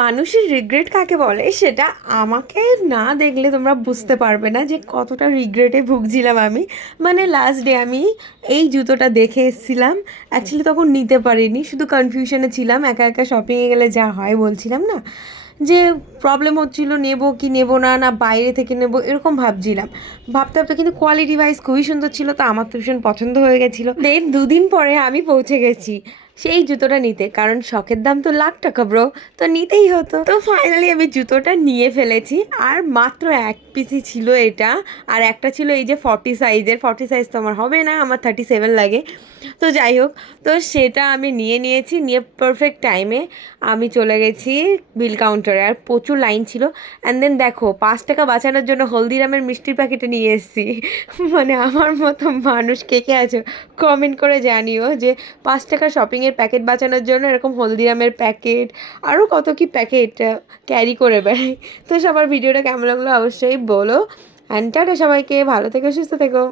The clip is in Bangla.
মানুষের রিগ্রেট কাকে বলে সেটা আমাকে না দেখলে তোমরা বুঝতে পারবে না যে কতটা রিগ্রেটে ভুগছিলাম আমি। মানে লাস্ট ডে আমি এই জুতোটা দেখে এসেছিলাম, অ্যাকচুয়ালি তখন নিতে পারিনি, শুধু কনফিউশনে ছিলাম, একা একা শপিংয়ে গেলে যা হয় বলছিলাম না, যে প্রবলেম হচ্ছিল নেব কি নেব না, না বাইরে থেকে নেব এরকম ভাবছিলাম। ভাবতে ভাবতে কিন্তু কোয়ালিটি ওয়াইজ খুবই সুন্দর ছিল, তো আমার তো ভীষণ পছন্দ হয়ে গেছিলো। দেন দুদিন পরে আমি পৌঁছে গেছি সেই জুতোটা নিতে, কারণ শখের দাম তো লাখ টাকা ব্রো, তো নিতেই হতো। তো ফাইনালি আমি জুতোটা নিয়ে ফেলেছি, আর মাত্র এক পিসই ছিল এটা, আর একটা ছিল এই যে 40 সাইজের। 40 সাইজ তো আমার হবে না, আমার 37 লাগে। তো যাই হোক, তো সেটা আমি নিয়েছি, নিয়ে পারফেক্ট টাইমে আমি চলে গেছি বিল কাউন্টারে, আর প্রচুর লাইন ছিল। অ্যান্ড দেন দেখো 5 টাকা বাঁচানোর জন্য হলদিরামের মিষ্টির প্যাকেটে নিয়ে এসেছি। মানে আমার মতো মানুষ কে কে আছো কমেন্ট করে জানিও যে 5 টাকা শপিংয়ের প্যাকেট বাঁচানোর জন্য এরকম হলদিরামের প্যাকেট, আরও কত কি প্যাকেট ক্যারি করে বেড়াই। তো সবার ভিডিওটা কেমন লাগলো অবশ্যই বলো। অ্যান্ড টাটা সবাইকে, ভালো থেকো সুস্থ থেকো।